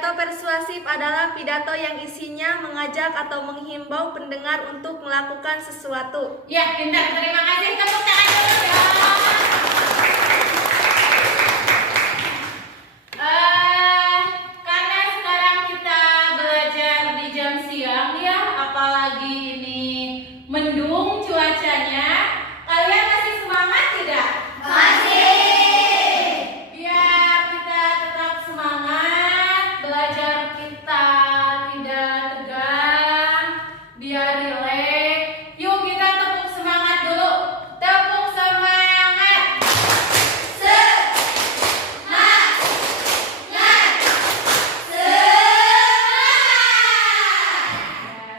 Pidato persuasif adalah pidato yang isinya mengajak atau menghimbau pendengar untuk melakukan sesuatu. Ya, pintar. Terima kasih. Tepuk tangan dulu ya. Karena sekarang kita belajar di jam siang ya, apalagi ini mendung cuacanya, kalian masih semangat tidak? Masih. Biar kita tetap semangat, belajar kita tidak tegang, biar rileks. Yuk kita tepuk semangat dulu. Tepuk semangat.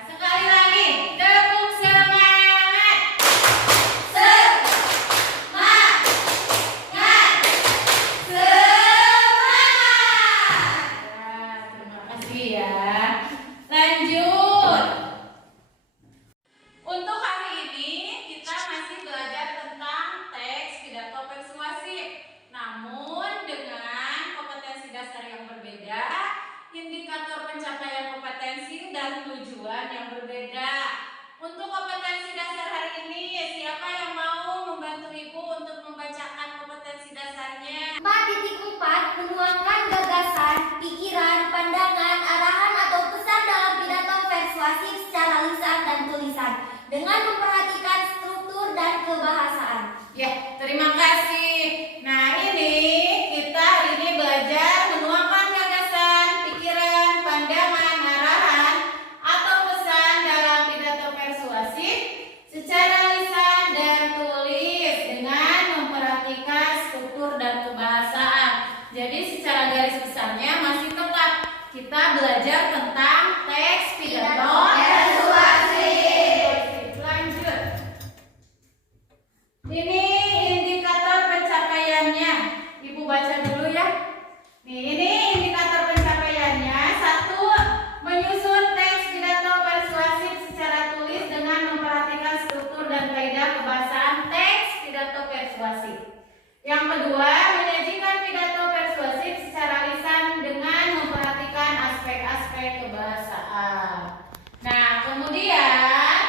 Sekali lagi, tepuk semangat. Terima kasih ya. Lanjut. Untuk hari ini kita masih belajar tentang teks pidato persuasif. Namun dengan kompetensi dasar yang berbeda, indikator pencapaian kompetensi dan tujuan yang berbeda. Untuk kompetensi dasar hari ini, siapa yang mau membantu Ibu untuk membacakan kompetensi dasarnya? 4.4 menuangkan gagasan, pikiran, pandangan, arahan atau pesan dalam pidato persuasif secara lisan dan tulisan dengan memperhatikan struktur dan kebahasaan. Ya, terima kasih. Nah, ini kita hari ini belajar menuangkan gagasan, pikiran, pandangan, arahan atau pesan dalam pidato persuasif secara lisan dan tulis dengan memperhatikan struktur dan kebahasaan. Jadi secara garis besarnya masih tetap kita belajar tentang teks pidato persuasif. Lanjut. Ini indikator pencapaiannya. Ibu baca dulu ya. Nih, ini indikator pencapaiannya. 1. Menyusun teks pidato persuasif secara tulis dengan memperhatikan struktur dan kaidah kebahasaan teks pidato persuasif. Yang kedua, menyajikan pidato persuasif secara lisan dengan memperhatikan aspek-aspek kebahasaan. Nah, kemudian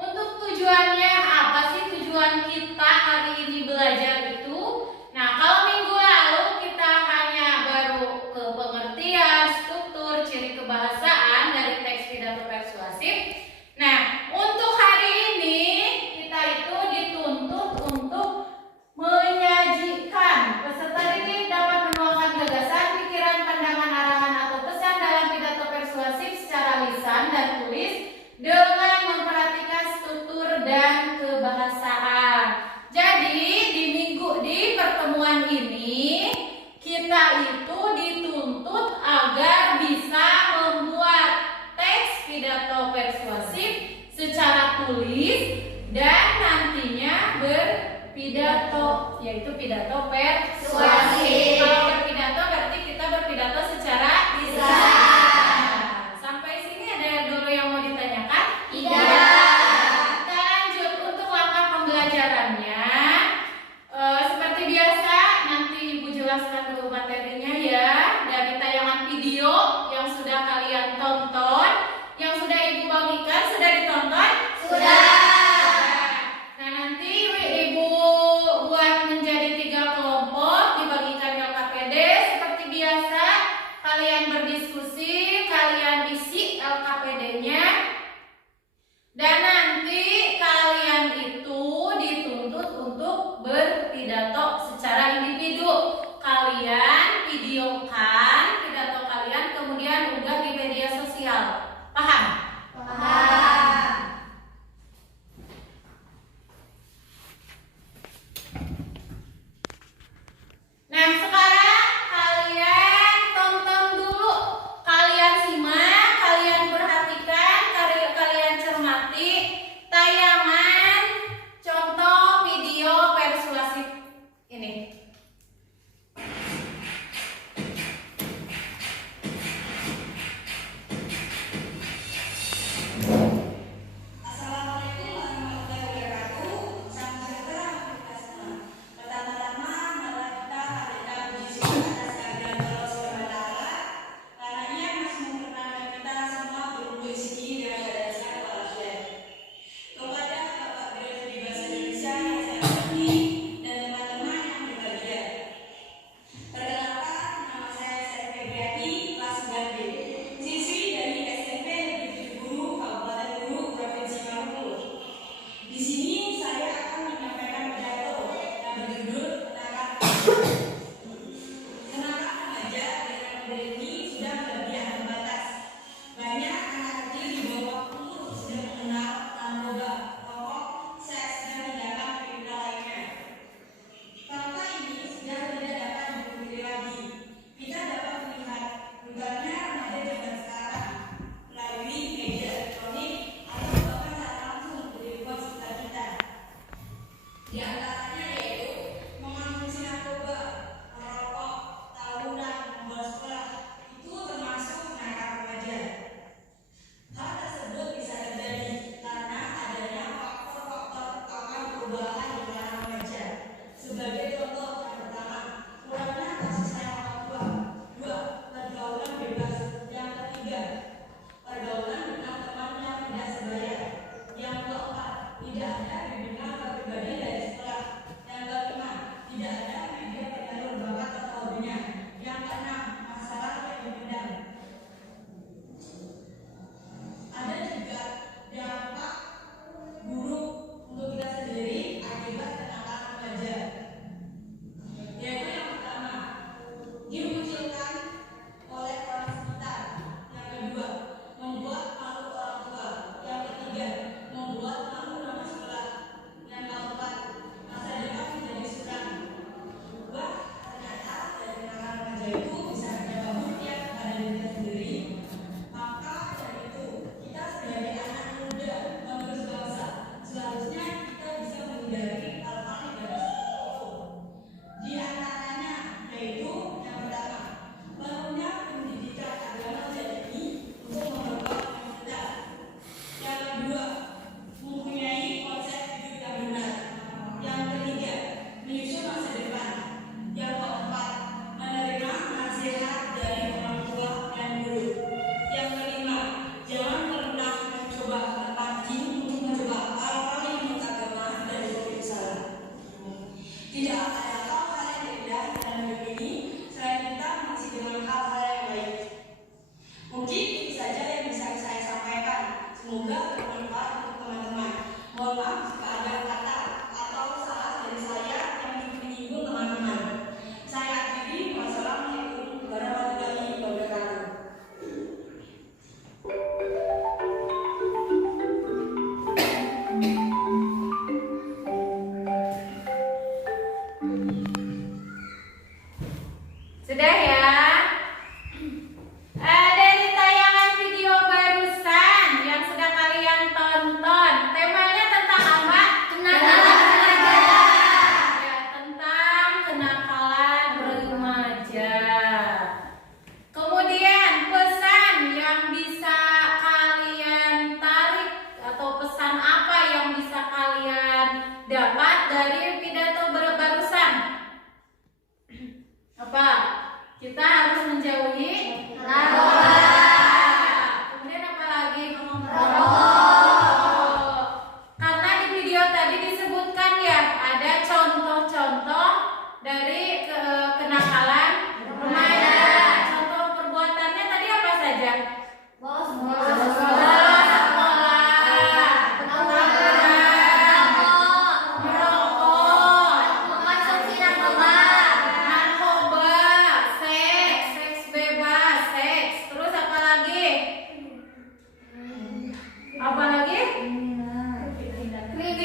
untuk tujuannya apa sih tujuan kita hari ini belajar itu? Nah, kalau minggu lalu kita hanya baru ke pengertian, struktur, ciri kebahasaan dari teks pidato persuasif. Nah, untuk hari ini kita itu dituntut untuk menyajikan. Peserta didik dapat menuangkan gagasan, pikiran, pandangan, arahan atau pesan dalam pidato persuasif secara lisan dan tulis dengan memperhatikan struktur dan kebahasaan. Jadi di pertemuan ini kita itu dituntut agar bisa membuat teks pidato persuasif secara tulis dan nantinya berpidato, yaitu pidato persuasif. Kalau berpidato berarti kita berpidato secara lisan. Sampai sini ada dulu yang mau ditanyakan? Kita lanjut untuk langkah pembelajarannya. Seperti biasa nanti Ibu jelaskan dulu materinya ya dari tayangan video yang sudah kalian tonton, yang sudah Ibu bagikan. Sudah ditonton? Sudah. Nah, nanti Ibu buat menjadi 3 kelompok, dibagikan ke KPD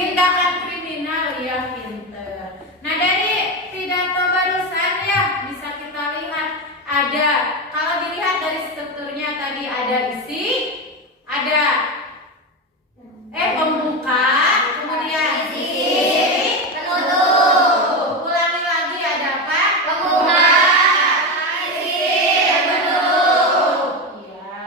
tindakan kriminal, ya pinter. Nah, dari pidato barusan ya bisa kita lihat ada, kalau dilihat dari strukturnya tadi ada isi, ada pembuka, kemudian isi, penutup. Ulangi lagi, ada apa? Pembuka, isi, penutup. Iya.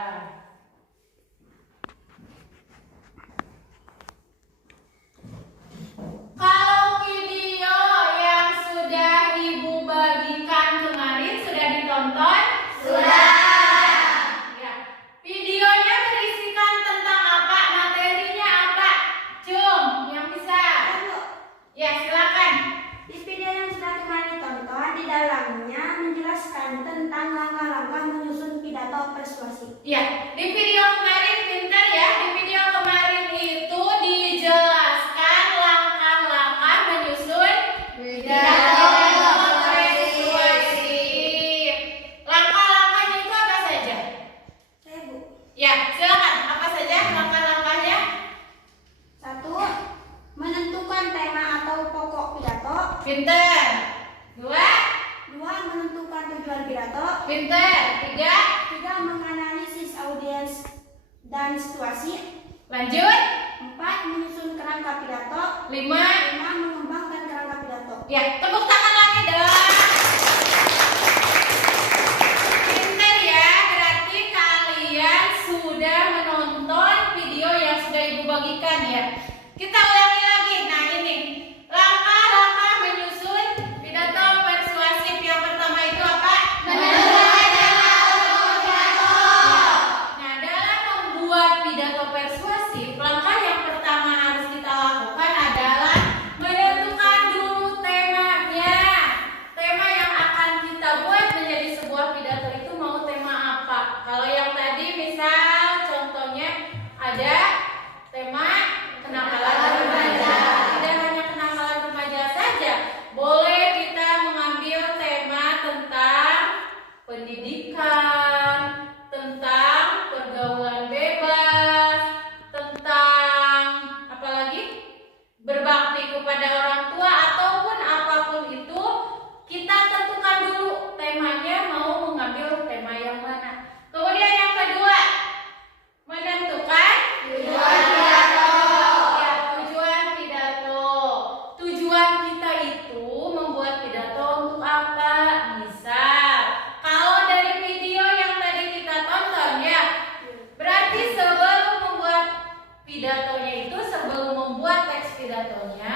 Kalau video yang sudah Ibu bagikan kemarin sudah ditonton? Sudah. Ya. Videonya berisikan tentang apa? Materinya apa? Cum, yang bisa? Ya, silakan. Di video yang sudah kemarin ditonton, di dalamnya menjelaskan tentang langkah-langkah menyusun pidato persuasif. Ya, di video kemarin pintar ya. Di video kemarin itu dijelaskan langkah-langkah menyusun pidato persuasif. Langkah-langkahnya itu apa saja? Saya Bu. Ya, silakan. Apa saja langkah-langkahnya? 1. Menentukan tema atau pokok pidato. Pintar. 2, 2. Menentukan tujuan pidato. pintar. 3, 3. Menganalisis audiens dan situasi. lanjut. 4. Menyusun kerangka pidato. 5. 5. Mengembangkan kerangka pidato. Ya, tepuk tangan lagi dong. Pintar ya, berarti kalian sudah menonton video yang sudah Ibu bagikan ya. Kita ulangi lagi. Nah, ini langkah-langkah menyusun pidato persuasif. Yang pertama itu apa? Menentukan tema untuk pidato. Nah, dalam membuat pidato persuasif, langkah yang pertama harus kita lakukan adalah menentukan dulu temanya. Tema yang akan kita buat menjadi sebuah pidato itu mau tema apa? Kalau yang tadi misal contohnya ada tema kenakalan remaja. Tidak hanya kenakalan remaja saja, boleh kita mengambil tema tentang pendidikan, tentang pergaulan bebas, tentang apa lagi? Berbakti kepada orang tua ataupun apapun itu, kita tentukan dulu temanya mau mengambil tema yang mana. Kemudian yang kedua, menentukan Tujuan pidato. Ya, tujuan pidato. Tujuan kita itu membuat pidato untuk apa? Misal, kalau dari video yang tadi kita tonton ya, berarti sebelum membuat pidatonya itu, sebelum membuat teks pidatonya,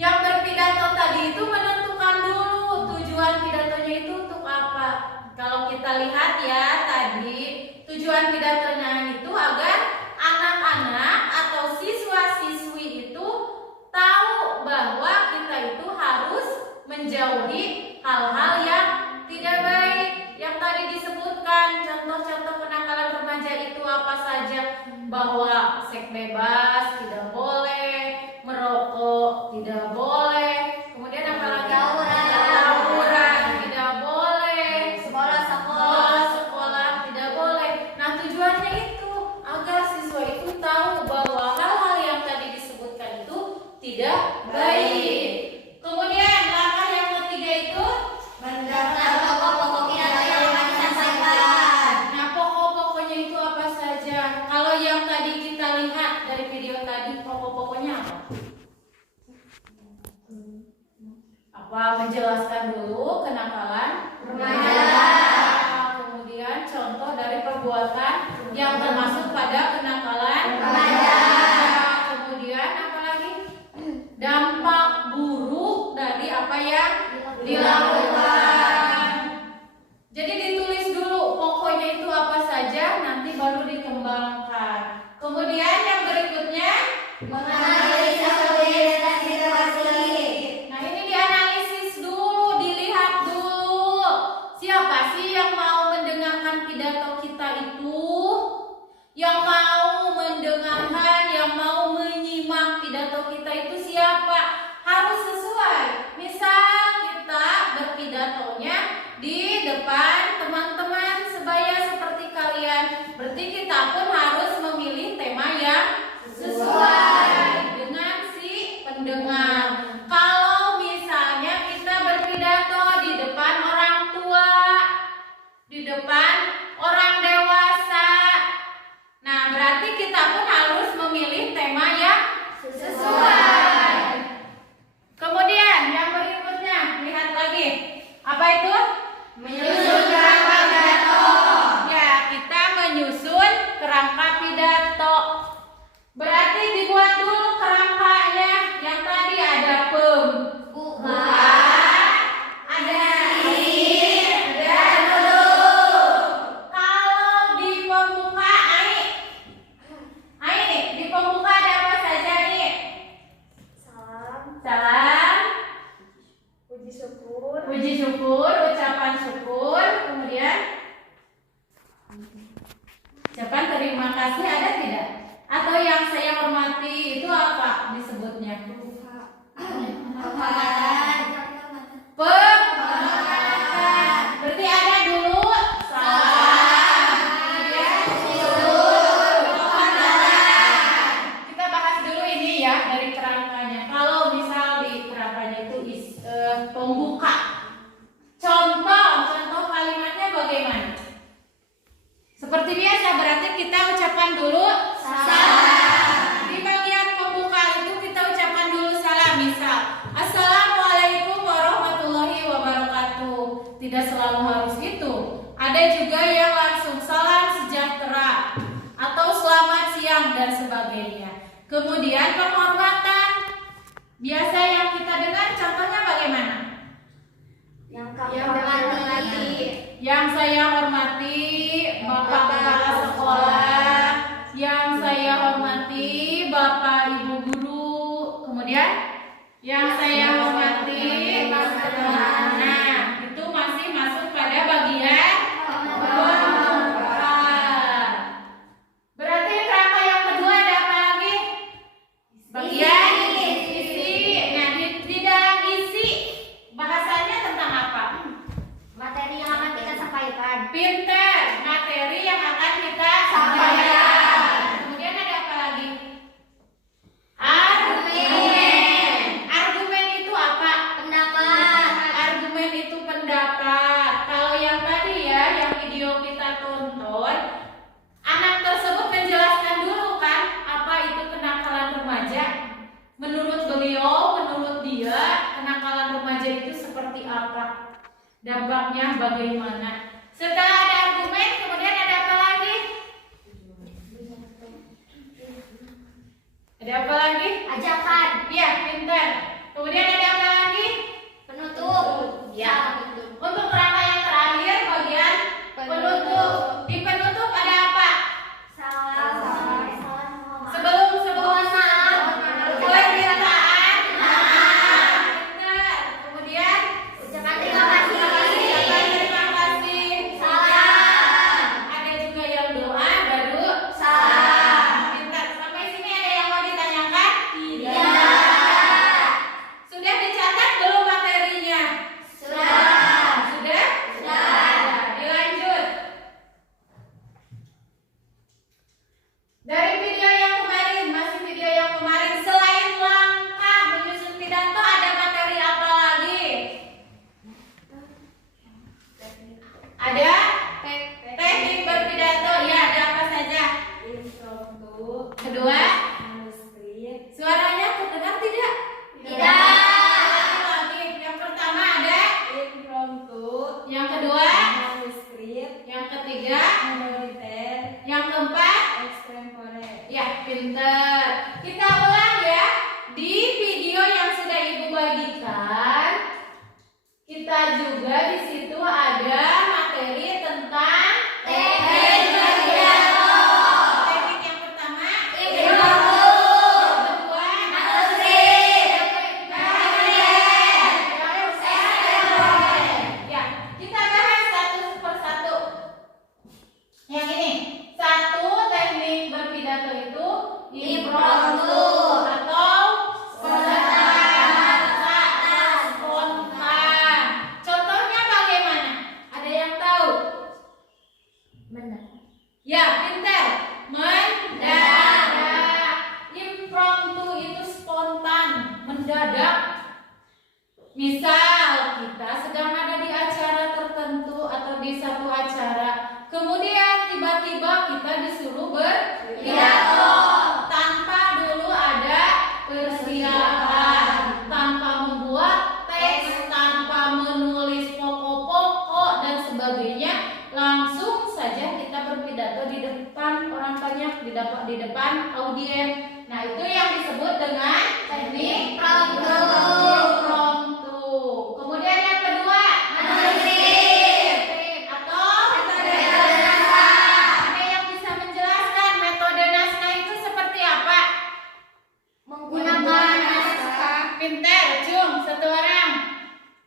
yang berpidato tadi itu menentukan dulu tujuan pidatonya itu untuk apa. Kalau kita lihat ya tadi, tujuan pidatonya itu agar anak-anak atau siswa-siswi itu tahu bahwa kita itu harus menjauhi hal-hal yang tidak baik. Yang tadi disebutkan contoh-contoh kenakalan remaja itu apa saja? Bahwa seks bebas tidak boleh, merokok tidak boleh, kemudian apa lagi? Tawuran tidak boleh, sekolah tidak boleh. Nah, tujuannya itu agar siswa itu tahu bahwa hal-hal yang tadi disebutkan itu tidak baik. Kemudian langkah yang ketiga itu Mendaftar pokok-pokok pidato yang akan disampaikan. Nah, pokok-pokoknya itu apa saja? Kalau yang tadi kita lihat dari video tadi, pokok-pokoknya apa? Apa? Menjelaskan dulu kenakalan Remaja. Kemudian contoh dari perbuatan yang termasuk pada kenakalan Remaja. Kemudian apa lagi? Dampak buruk dari apa yang dilakukan. Jadi ditulis dulu pokoknya itu apa saja, nanti baru dikembangkan. Kemudian yang berikutnya, Menganalisis audiens dan situasi. nah ini dianalisis dulu, dilihat dulu siapa sih yang mau mendengarkan pidato kita itu, yang mau mendengarkan, yang mau menyimak pidato kita itu siapa. Harus sesuai. Misal kita berpidato selalu harus itu. Ada juga yang langsung salam sejahtera atau selamat siang dan sebagainya. Kemudian penghormatan. Biasa yang kita dengar contohnya bagaimana? Yang hormati. Yang saya hormati Bapak Kepala Sekolah, yang saya hormati Bapak Ibu Guru. Kemudian yang saya hormati nah, itu masih masuk pada bagian hormat. Berarti kerangka yang kedua ada apa lagi? Bagian isi. Nah, di dalam isi bahasanya tentang apa? Materi yang akan kita sampaikan. Pinter, materi yang akan kita sampaikan. Kemudian ada apa lagi? Argumen. Argumen itu apa? Pendapat. Argumen itu pendapat. Kalau yang tadi ya, yang video kita tonton, anak tersebut menjelaskan dulu kan apa itu kenakalan remaja. Menurut beliau, menurut dia, kenakalan remaja itu seperti apa? Dampaknya bagaimana? Setelah ada argumen, kemudian ada apa lagi? Ada apa lagi? Ajakan. Iya, pintar. Kemudian ada apa lagi? Penutup. Ya. Untuk kerangka yang terakhir, bagian penutup. Di penutup ada apa? Salam. Sebelum Mohon maaf. permintaan. Benar. Kemudian Ucapan terima kasih. ucapan terima kasih. Salam. Ada juga yang doa baru Salam. pintar. Sampai sini ada yang mau ditanyakan? Tidak. Sudah dicatat belum materinya? Sudah. Sudah? Sudah. Dilanjut. Dari video yang kemarin, masih video yang kemarin, selain langkah menyusun pidato ada materi apa lagi? Ada teknik berpidato. Ya, ada apa saja? Kedua, suaranya terdengar tidak? Tidak. Lagi. Yang pertama ada. Yang kedua. Yang ketiga. Yang keempat. Ya, pinter. Kita ulang ya. Di video yang sudah Ibu bagikan, kita juga di situ ada materi tentang Teknik berpidato. teknik yang pertama. Impromptu. Yang kedua. Manuskip. Ya, kita bahas satu persatu. Yang ini, satu teknik berpidato itu Impromptu. atau Spontan. Spontan. Contohnya bagaimana? Ada yang tahu? Benar. Ya, pintar. Mendadak. Impromptu itu spontan, mendadak. Misal kita sedang ada di acara tertentu atau di satu acara, kemudian tiba-tiba kita disuruh berpidato tanpa dulu ada persiapan, tanpa membuat teks, tanpa menulis pokok-pokok dan sebagainya, langsung saja kita berpidato di depan orang banyak, di depan audiens. Nah, itu yang disebut dengan teknik Impromptu. impromptu. Kemudian yang kedua, Manuskip. atau Metode naskah. ada yang bisa menjelaskan metode naskah itu seperti apa? Menggunakan naskah. Pintar, Cung, satu orang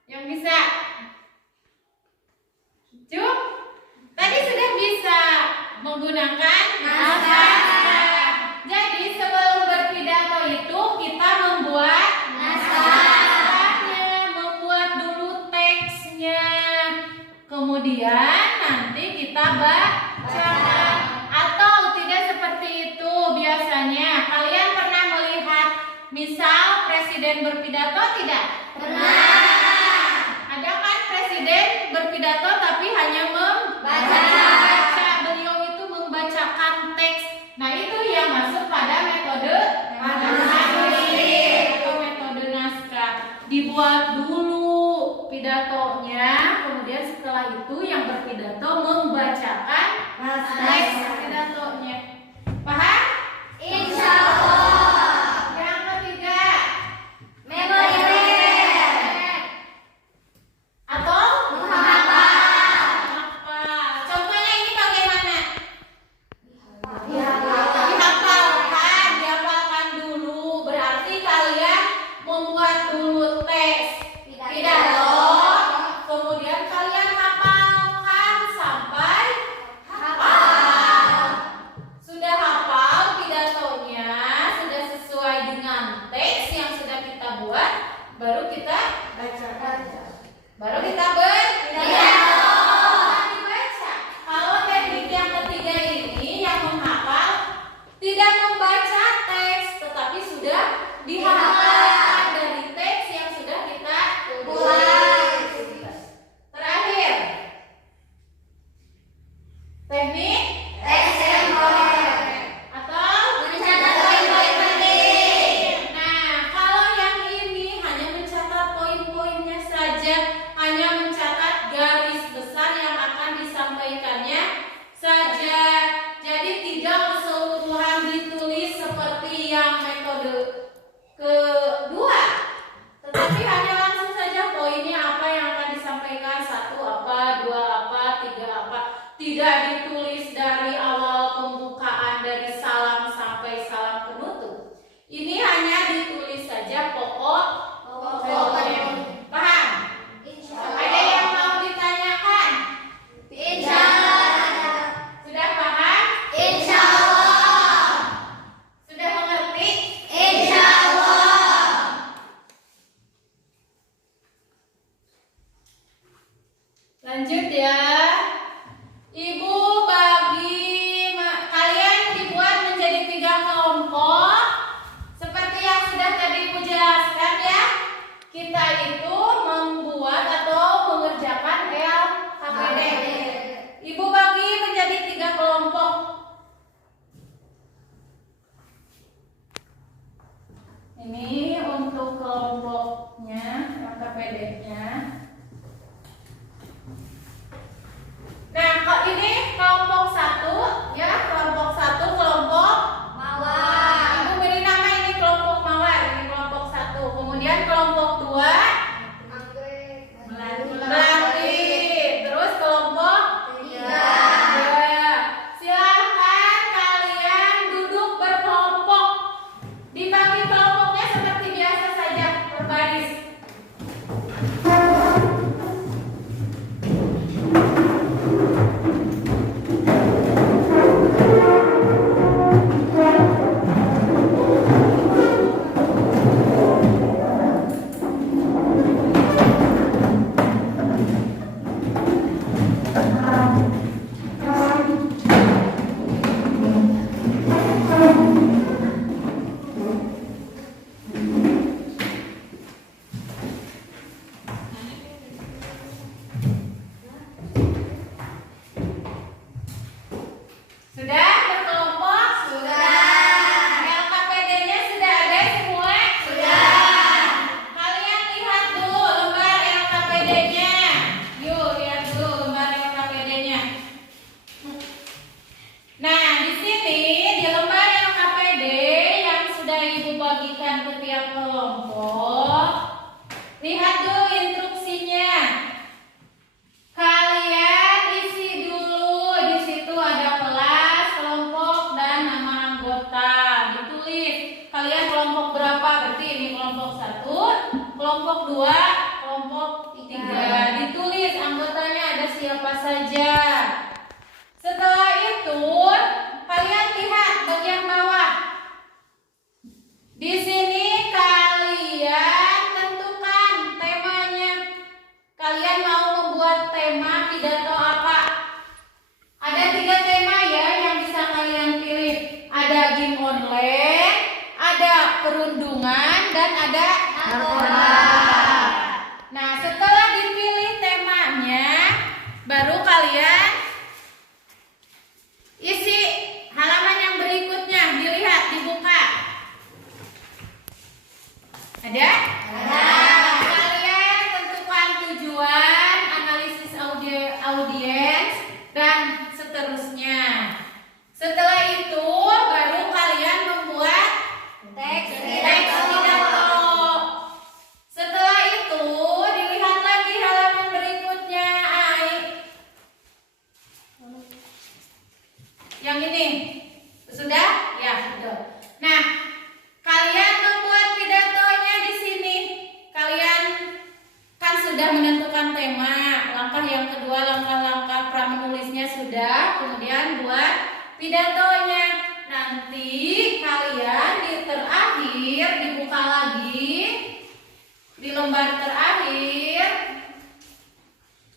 yang bisa. Cung, tadi sudah bisa menggunakan naskah. Jadi sebelum berpidato itu kita membuat naskahnya, membuat dulu teksnya. Kemudian nanti kita bacakan. Atau tidak seperti itu biasanya. Kalian pernah melihat misal presiden berpidato tidak? Pernah. Ada kan presiden berpidato tapi hanya membaca. Beliau itu membacakan teks. Nah, itu yang masuk pada metode manuskip atau metode naskah. Dibuat dulu pidatonya, kemudian setelah itu yang berpidato membacakan teks pidatonya. Paham? Insya Allah. Yang ketiga, Memori atau menghafal. contohnya ini bagaimana? Dihafal. Dihafalkan, dihafalkan dulu. Berarti kalian membuat dulu teks pidato, kemudian kalian hafalkan sampai hafal. Sudah hafal pidatonya, sudah sesuai dengan teks yang sudah kita buat, baru kita berpidato. Dibaca. Kalau teknik yang ketiga ini yang menghafal tidak membaca teks, tetapi sudah dihafalkan dari teks yang sudah kita buat. Terakhir, teknik atau Mencatat poin-poin penting. Nah, kalau yang ini hanya mencatat poin-poinnya saja, hanya mencatat garis besar yang akan disampaikannya saja. Jadi tidak keseluruhan ditulis seperti yang metode kedua, tetapi hanya langsung saja poinnya apa yang akan disampaikan, 1 apa, 2 apa, 3 apa. Tidak ditulis dari awal pembukaan, dari salam sampai salam penutup. Ini hanya ditulis saja pokoknya. Paham? Insya Ada yang mau ditanyakan? Insya Allah. Sudah paham? Insya Allah. Sudah mengerti? Insya Allah. Lanjut ya. Ibu bagi kalian dibuat menjadi 3 kelompok. Seperti yang sudah tadi Ibu jelaskan ya. Kita itu membuat atau mengerjakan LKPD. Ibu bagi menjadi 3 kelompok. Ini untuk kelompoknya, LKPD-nya. Nah, kalau ini kelompok 1 ya, kelompok 1 kelompok Mawar. Ibu beri nama ini kelompok mawar, ini kelompok 1. Kemudian kelompok 2 melati. Terus kelompok 3. Silahkan kalian duduk berkelompok. Dibagi kelompoknya seperti biasa saja, berbaris. Sudah berkelompok? Sudah. LKPD-nya sudah ada semua? Sudah. Kalian lihat dulu lembar LKPD-nya. Yuk, lihat dulu lembar LKPD-nya. Nah, di sini di lembar LKPD yang sudah Ibu bagikan ke tiap kelompok, lihat dulu instruksinya. Kalian isi dulu, di situ ada kelas, kelompok, dan nama anggota. Ditulis kalian kelompok berapa, berarti ini kelompok 1, kelompok 2, kelompok 3. Ditulis anggotanya ada siapa saja. Setelah itu kalian lihat bagian bawah. Di sini kalian tentukan temanya. Kalian mau membuat tema pidato apa? Ada 3 tema ya yang bisa kalian pilih. Ada game online, ada perundungan, dan ada Narkoba. Nah, setelah dipilih temanya, baru kalian isi halaman yang berikutnya. Dilihat, dibuka. Ada? Ada. Kalian tentukan tujuan analisis audio sudah, kemudian buat pidatonya. Nanti kalian di terakhir dibuka lagi di lembar terakhir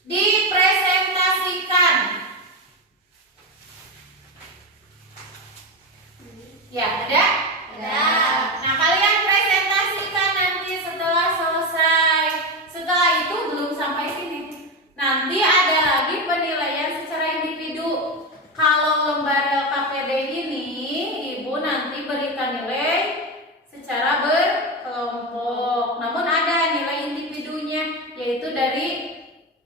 dipresentasikan. Ya, ada? Ada. Nah, kalian presentasikan nanti setelah selesai. Setelah itu belum sampai sini. Nanti ada lagi penilaian secara individu. Kalau lembar LKPD ini, Ibu nanti berikan nilai secara berkelompok. Namun ada nilai individunya, yaitu dari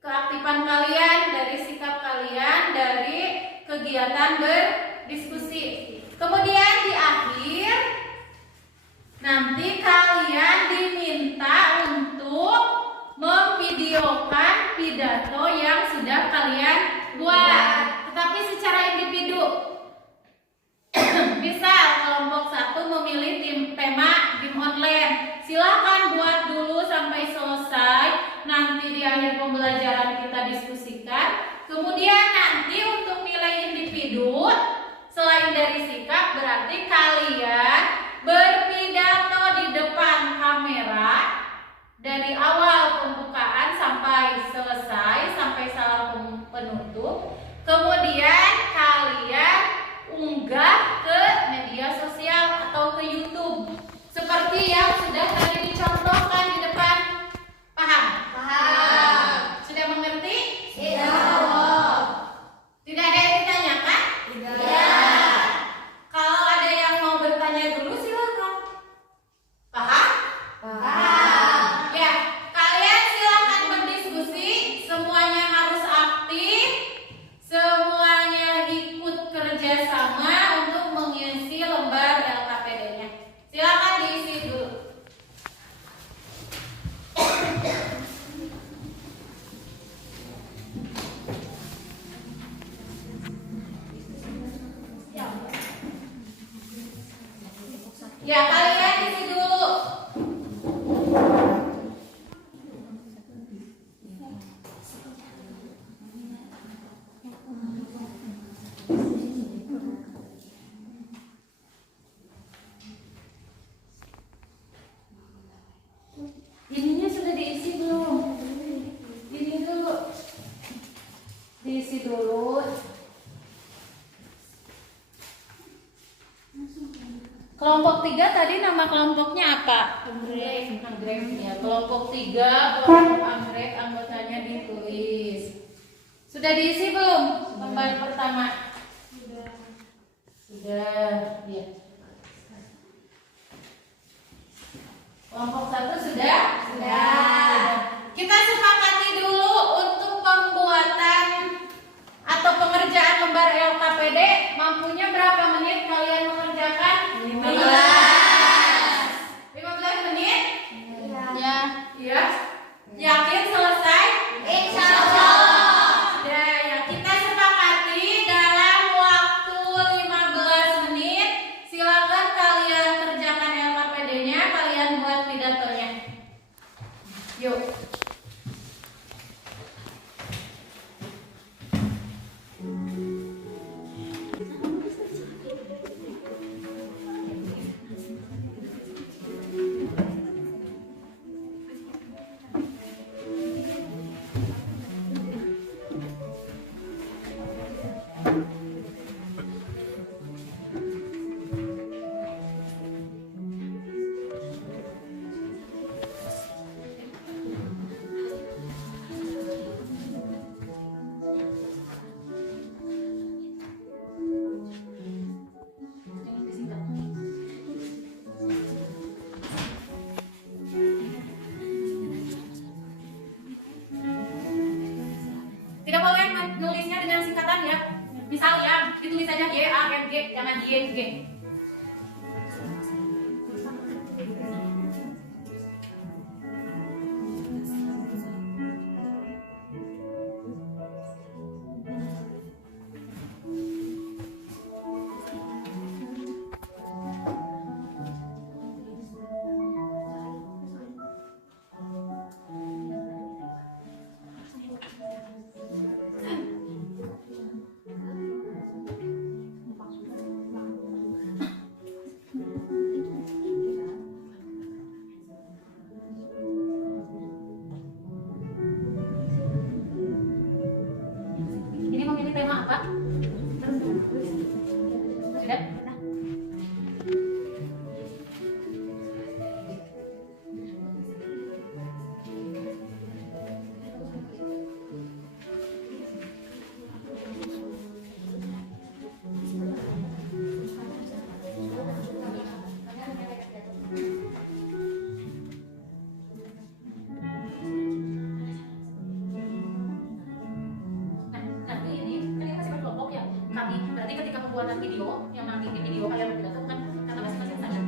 keaktifan kalian, dari sikap kalian, dari kegiatan berdiskusi. Kemudian di akhir nanti kalian diminta untuk memvideokan pidato yang sudah kalian buat, tetapi secara individu. Misal kelompok 1 memilih tema game online, silakan buat dulu sampai selesai. Nanti di akhir pembelajaran kita diskusikan. Kemudian nanti untuk nilai individu, selain dari sikap, berarti kalian berpidato di depan kamera dari awal pembukaan sampai selesai, sampai salam penutup. Kemudian kalian unggah ke media sosial atau ke YouTube seperti yang sudah tadi dicontohkan di depan. Paham? Paham. Sudah mengerti? Tidak. Tidak ada yang ditanyakan? Tidak. Kalau ada yang mau bertanya dulu silakan. Paham? Paham. Ya, kalian silakan berdiskusi. Semuanya harus aktif. Semuanya ikut kerjasama untuk mengisi lembar LKPD-nya. Silakan diisi dulu. Ya, kalian isi dulu. Ininya sudah diisi belum? Ini dulu. Diisi dulu. Kelompok 3 tadi nama kelompoknya apa? Anggrek. Ya, kelompok 3, kelompok anggrek, anggotanya ditulis. Sudah diisi belum? Lembar pertama. Sudah. Ya. Kelompok 1 sudah? Sudah. Kita sepakati dulu untuk pembuatan atau pengerjaan lembar LKPD. Mampunya berapa menit kalian mengerjakan? 15 menit? Ya. Ya. Yakin selesai? Insya Allah. Sudah ya, kita sepakati dalam waktu 15 menit. Silakan kalian kerjakan LKPD-nya, kalian buat pidatonya. Yuk. Tidak boleh menulisnya dengan singkatan ya. Misalnya ditulis saja Y A N G, jangan Y G. video, yang nanti di video kalian berpidato kan karena masing-masing sadar.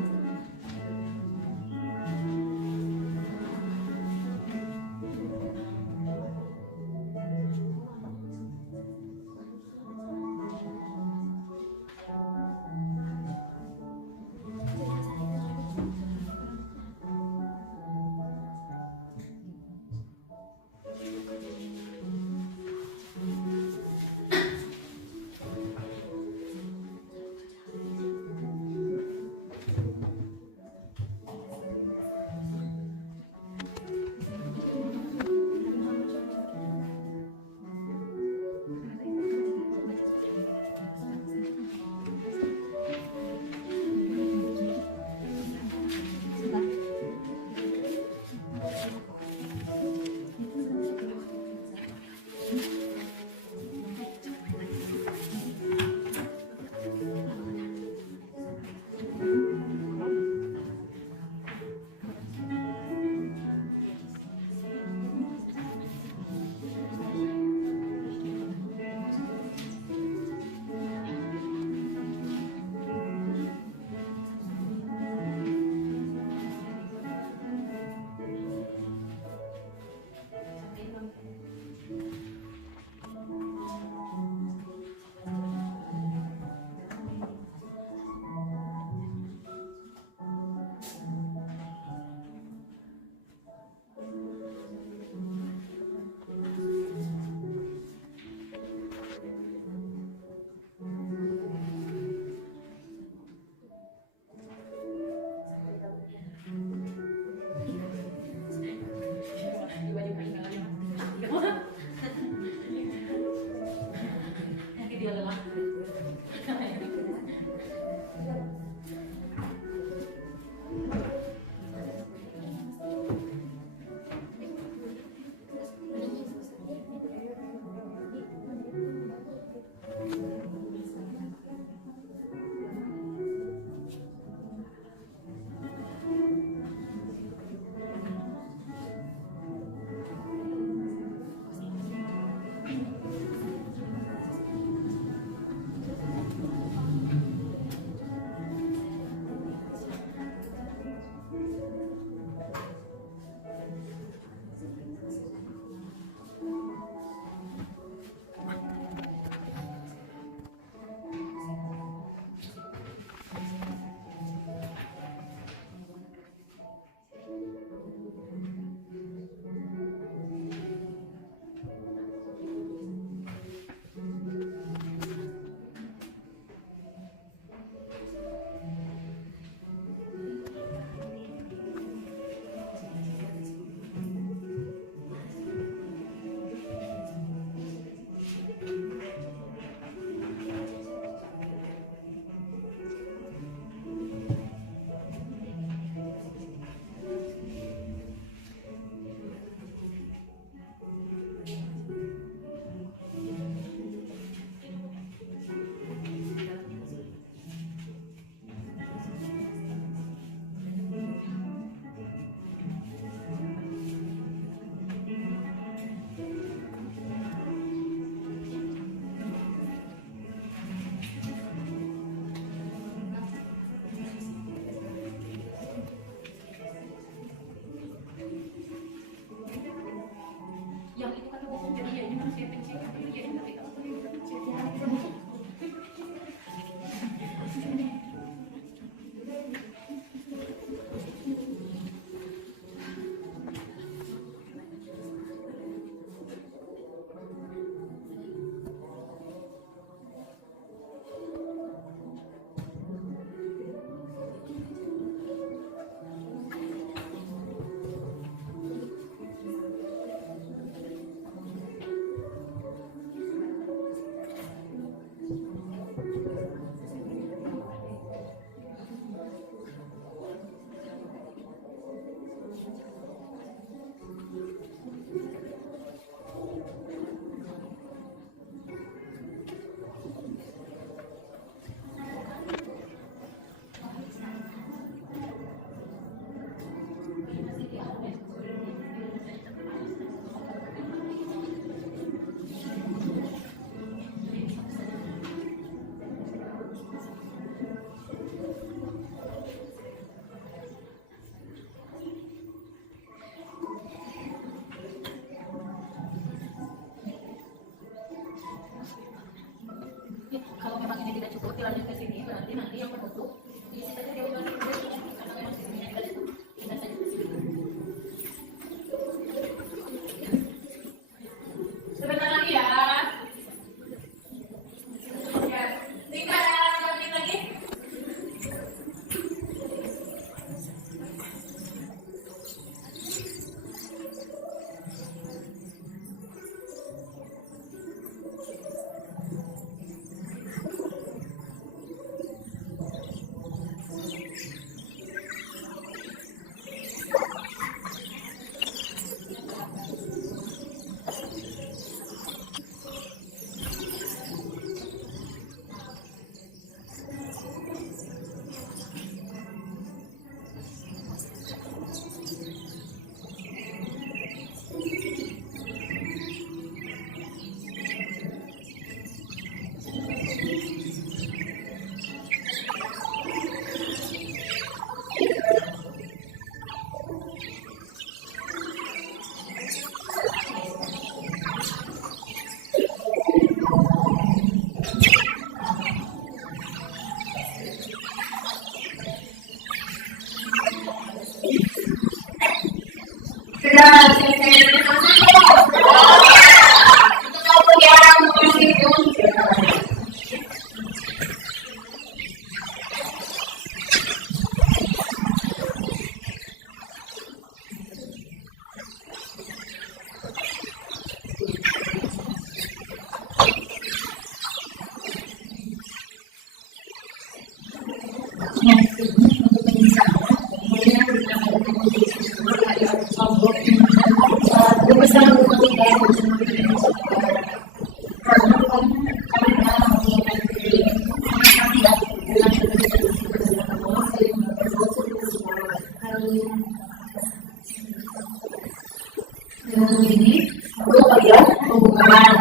Ini untuk bagian pembukaan.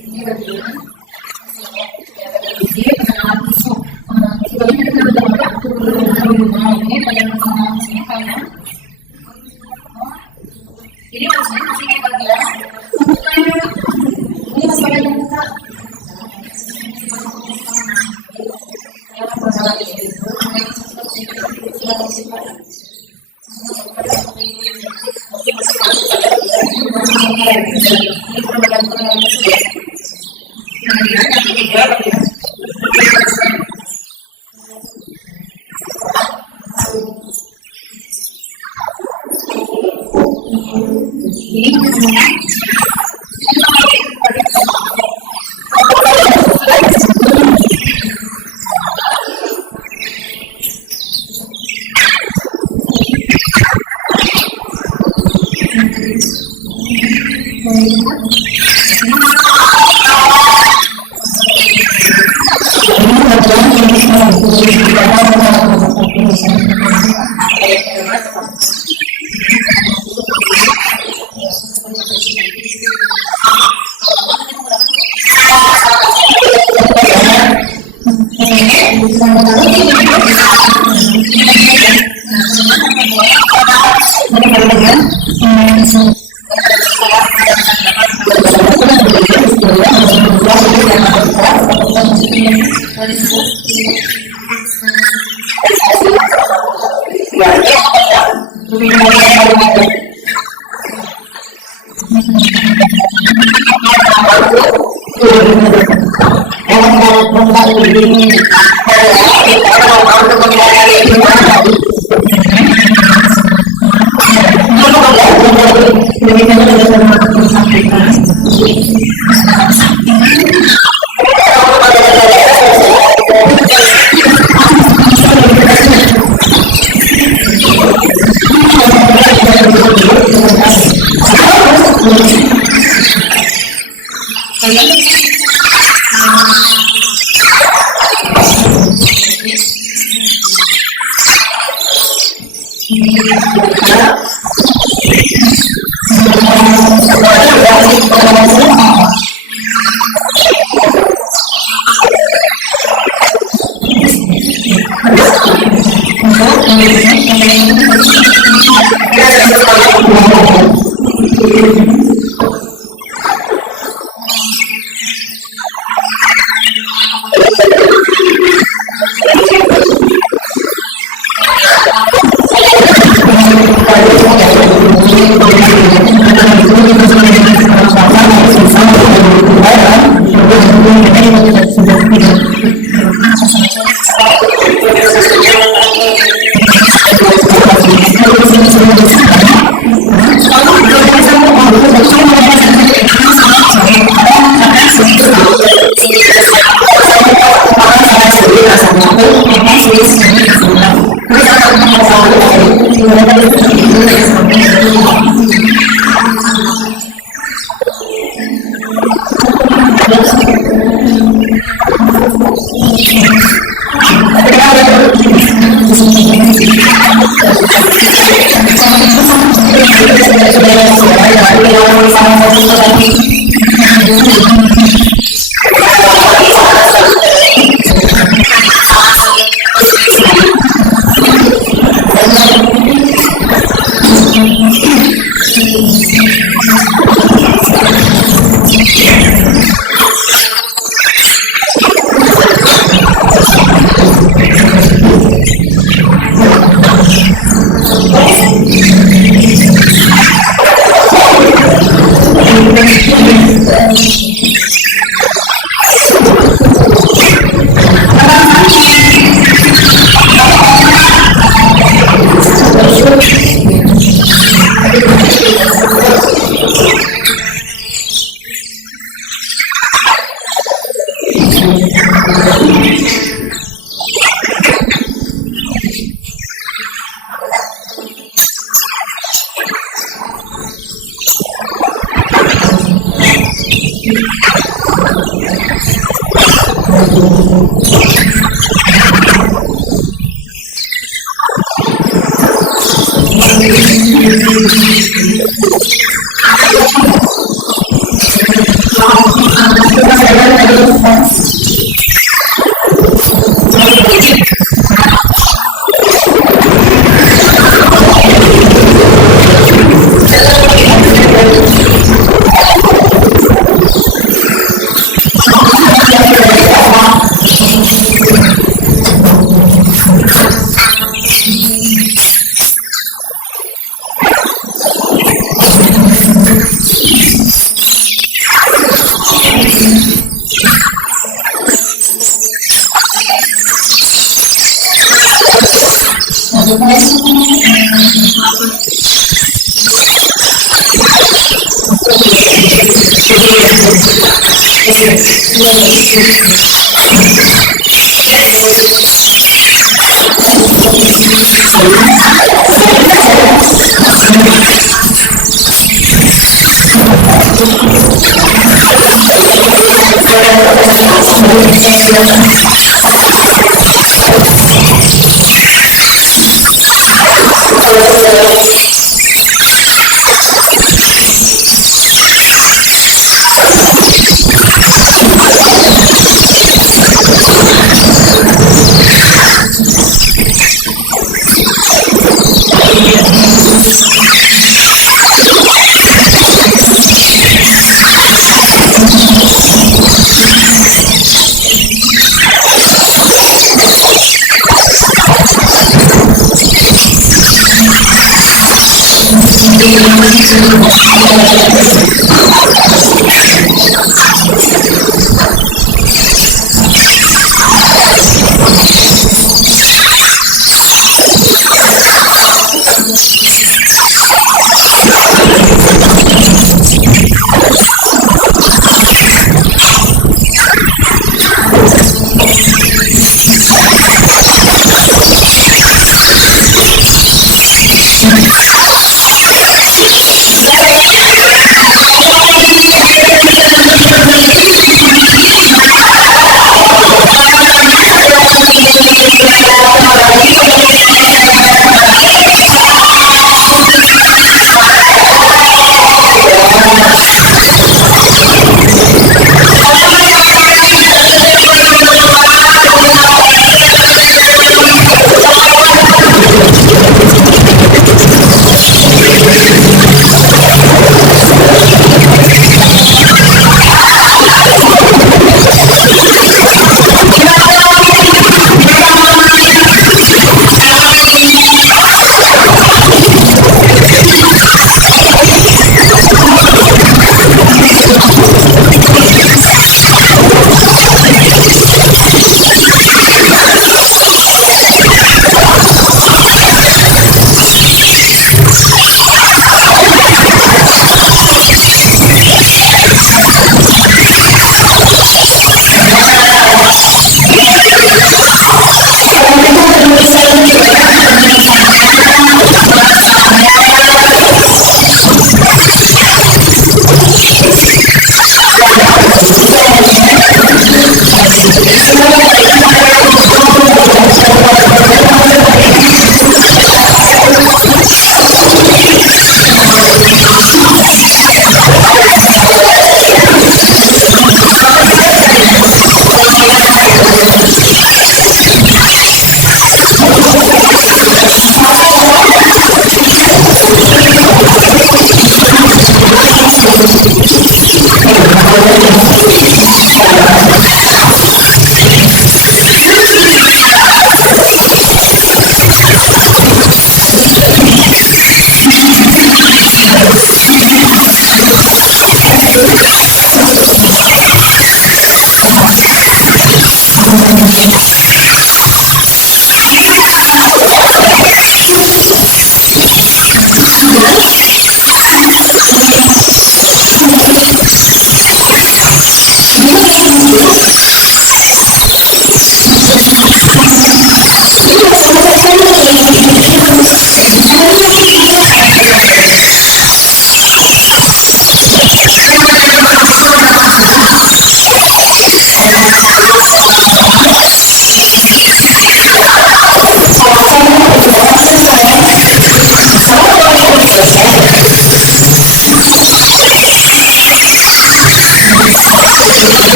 Ini bagian ini pengenalan isu. Sebelumnya kita sudah melihat ini bagian pengenalan isinya kalian. Ini maksudnya masih bagian pembukaan. Ini masih bagian buka. Pengenalan isu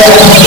Ketika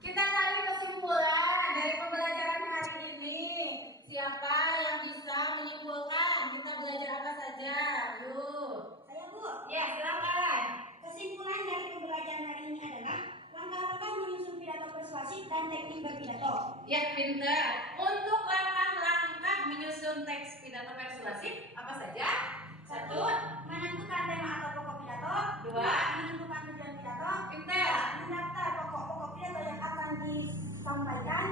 Kita tarik kesimpulan dari pembelajaran hari ini. Siapa yang bisa menyimpulkan kita belajar apa saja? Yuk. Saya Bu. Ya, silakan. Kesimpulan dari pembelajaran hari ini adalah langkah-langkah menyusun pidato persuasif dan teknik berpidato. Ya, pintar. Untuk langkah-langkah menyusun teks pidato persuasif apa saja? 1, Menentukan tema atau pokok pidato. 2, Menentukan tujuan pidato. pintar. Mendaftar pokok-pokok pidato yang akan disampaikan.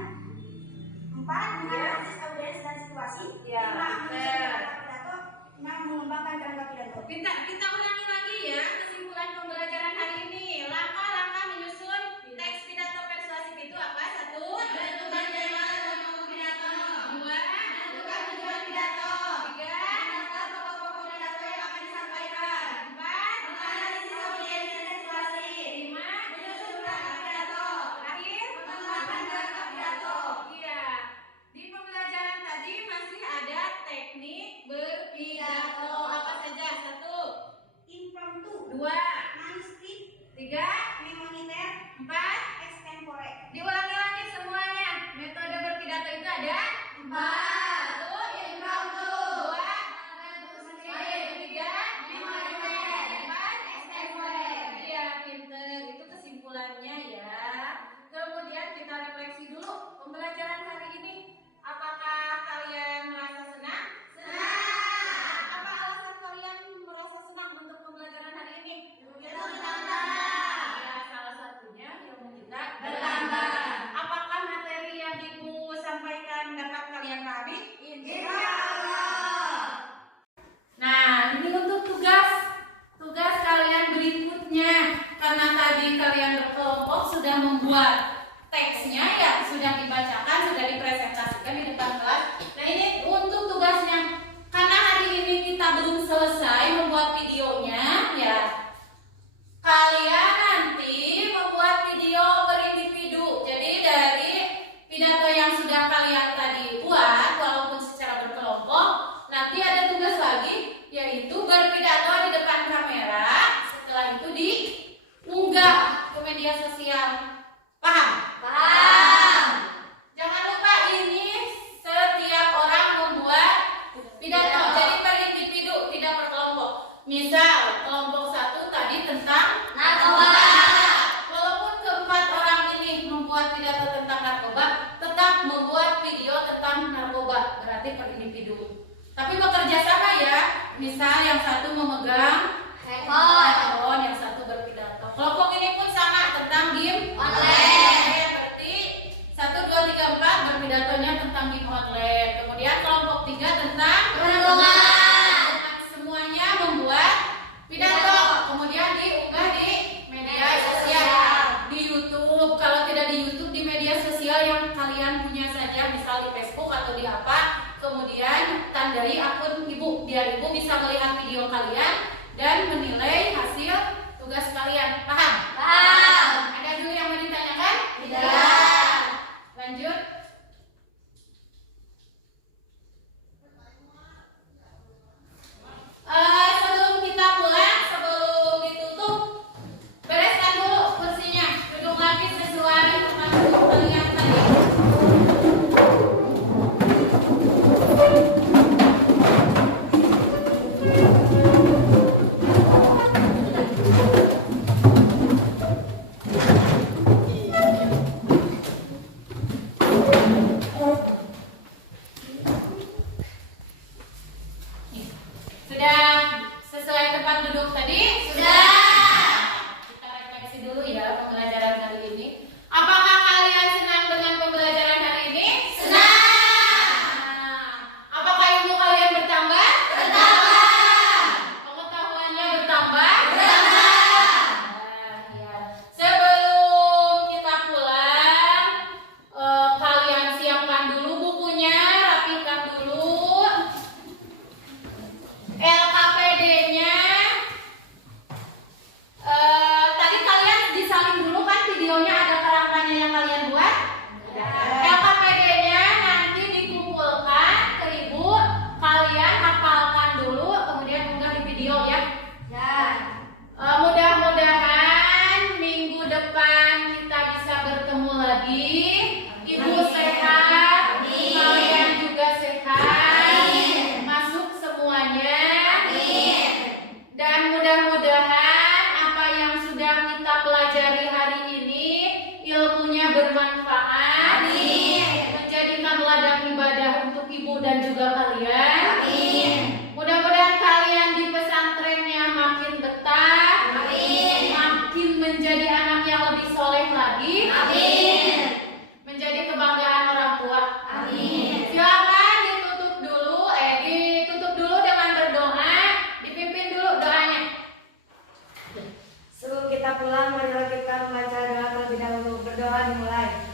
4. Menganalisis audiens dan situasi. Ya, 5. Menyusun pintar. kerangka pidato. 6. Mengembangkan kerangka pidato. Pintar. Kita ulangi lagi ya kesimpulan pembelajaran hari ini. Langkah-langkah menyusun teks pidato persuasif itu apa? 1, menentukan tema atau pokok pidato. 2, menentukan tujuan pidato. 3, Mendaftar pokok-pokok pidato yang akan disampaikan. 4, Menganalisis audiens dan situasi. 5, Menyusun kerangka pidato. terakhir Mengembangkan kerangka pidato. Iya. Di pembelajaran tadi masih ada teknik berpidato. Apa saja? 1, Impromptu. 2, Manuskrip. 3, Memoniter. 4. Extempore. Diulangi lagi semuanya. Metode berpidato itu ada 4. 1, impromptu. 2, tiga, memoniter. 4, extempore. Iya, pinter. Itu kesimpulannya ya. Kemudian kita refleksi dulu pembelajaran hari ini. Apakah kalian merasa senang? Senang. Apa alasan kalian merasa senang untuk pembelajaran hari ini? Ya, salah satunya ilmu kita bertambah. Apakah materi yang Ibu sampaikan dapat kalian pahami? Insyaallah. Nah, ini untuk tugas kalian berikutnya. Karena tadi kalian berkelompok sudah membuat teksnya ya, sudah dibacakan, sudah dipresentasikan di depan kelas. Nah, ini untuk tugasnya. Karena hari ini kita belum selesai membuat videonya ya. Kalian nanti membuat video berinti berarti per individu. Tapi bekerja sama ya. Misal yang satu memegang handphone, yang satu berpidato. Kelompok ini pun sama tentang game online. Berarti 1, 2, 3, 4 berpidatonya tentang game online. Kemudian kelompok 3 tentang Renungan. semuanya membuat pidato. Kemudian diunggah di media sosial, di YouTube. Kalau tidak di YouTube, di media sosial yang kalian punya saja, misal di Facebook atau di apa. Kemudian tandai akun ibu, biar ibu bisa melihat video kalian dan menilai hasil tugas kalian. Paham? Paham. Ada dulu yang mau ditanyakan? Tidak. Lanjut. Sebelum kita pulang, sebelum ditutup, bereskan dulu kursinya. Duduk lagi sesuai tempat duduk kalian tadi. Sudah sesuai tempat duduk tadi? Sudah. Kita refleksi dulu ya pembelajaran hari ini. Apakah kalian senang dengan pembelajaran hari ini? Senang. Apakah ilmu kalian bertambah? Bertambah. Pengetahuannya bertambah? Bertambah. Ya. Sebelum kita pulang, kalian siapkan dulu bukunya, rapikan dulu. LKPD-nya. Tadi kalian disalin dulu kan videonya, ada kerangkanya yang kalian buat? LKPD-nya nanti dikumpulkan ke ibu, kalian hafalkan dulu, kemudian unggah di video ya. Mudah-mudahan minggu depan kita bisa bertemu lagi. Ibu sehat, kalian juga sehat, masuk semuanya. Dan mudah-mudahan apa yang sudah kita pelajari hari ini ilmunya bermanfaat, menjadikan ladang ibadah untuk ibu dan juga kalian. Mudah-mudahan kalian di pesantrennya makin betah, makin menjadi anak yang lebih soleh lagi, menjadi kebanggaan orang tua. Silakan ditutup dulu dengan berdoa, dipimpin dulu doanya. Sebelum kita pulang, marilah kita membaca doa terlebih dahulu. Berdoa dimulai.